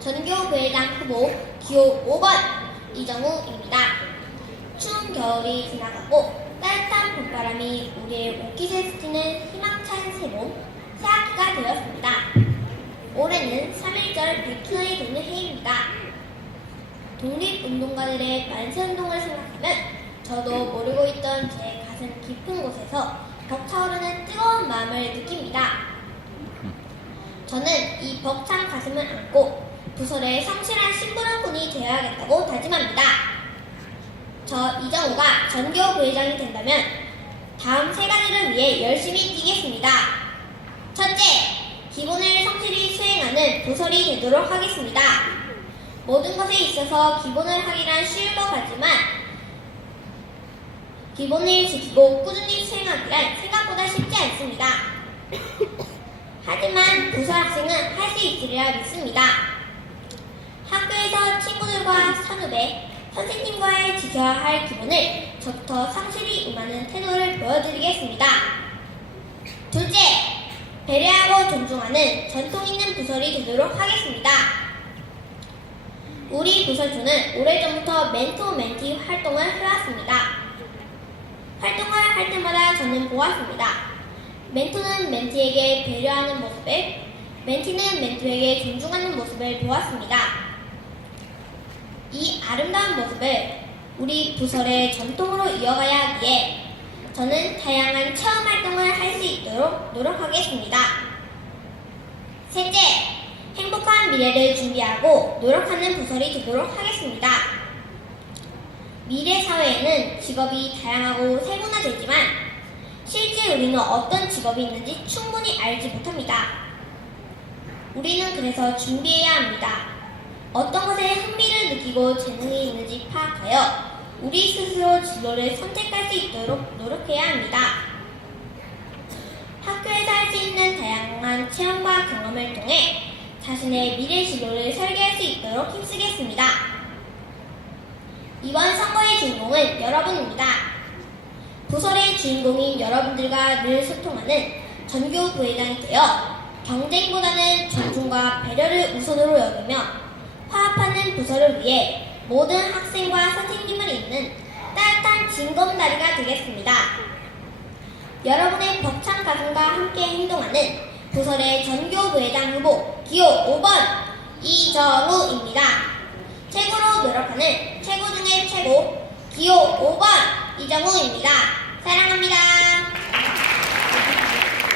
후보 기호 5번 이정우입니다. 추운 겨울이 지나가고 따뜻한 봄바람이 우리의 옷깃을 스치는 희망찬 새봄 새학기가 되었습니다. 올해는 3.1절 100주년이 되는 해입니다. 독립운동가들의 만세운동을 생각하면 저도 모르고 있던 제 가슴 깊은 곳에서 벅차오르는 뜨거운 마음을 느낍니다. 저는 이 벅찬 가슴을 안고 부설의 성실한 심부름꾼이 되어야겠다고 다짐합니다. 저 이정우가 전교 부회장이 된다면 다음 세 가지를 위해 열심히 뛰겠습니다. 첫째, 기본을 성실히 수행하는 부설이 되도록 하겠습니다. 모든 것에 있어서 기본을 하기란 쉬울 것 같지만 기본을 지키고 꾸준히 수행하기란 생각보다 쉽지 않습니다. 하지만 부설 학생은 할 수 있으리라 믿습니다. 학교에서 선후배, 선생님과의 지켜야 할 기본을 저부터 성실히 임하는 태도를 보여드리겠습니다. 둘째, 배려하고 존중하는 전통 있는 부설이 되도록 하겠습니다. 우리 부설주는 오래전부터 멘토 멘티 활동을 해왔습니다. 활동을 할 때마다 저는 보았습니다. 멘토는 멘티에게 배려하는 모습을, 멘티는 멘토에게 존중하는 모습을 보았습니다. 이 아름다운 모습을 우리 부설의 전통으로 이어가야 하기에 저는 다양한 체험 활동을 할 수 있도록 노력하겠습니다. 셋째, 행복한 미래를 준비하고 노력하는 부설이 되도록 하겠습니다. 미래 사회에는 직업이 다양하고 세분화되지만 실제 우리는 어떤 직업이 있는지 충분히 알지 못합니다. 우리는 그래서 준비해야 합니다. 어떤 것에 흥미를 느끼고 재능이 있는지 파악하여 우리 스스로 진로를 선택할 수 있도록 노력해야 합니다. 학교에서 할 수 있는 다양한 체험과 경험을 통해 자신의 미래 진로를 설계할 수 있도록 힘쓰겠습니다. 이번 선거의 주인공은 여러분입니다. 부설의 주인공인 여러분들과 늘 소통하는 전교 부회장이 되어 경쟁보다는 존중과 배려를 우선으로 여기며 화합하는 부설을 위해 모든 학생과 선생님을 잇는 따뜻한 징검다리가 되겠습니다. 여러분의 벅찬 가슴과 함께 행동하는 부설의 전교 부회장 후보 기호 5번 이정우입니다. 최고로 노력하는 최고 중의 최고 기호 5번 이정우입니다. 사랑합니다.